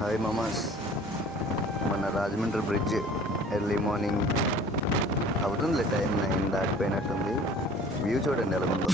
Hi మామాస్, మన Rajahmundry bridge early morning అవుతుందిలే, time 9 దాటిపోయినట్టుంది. View చూడండి ఎలాగుందో.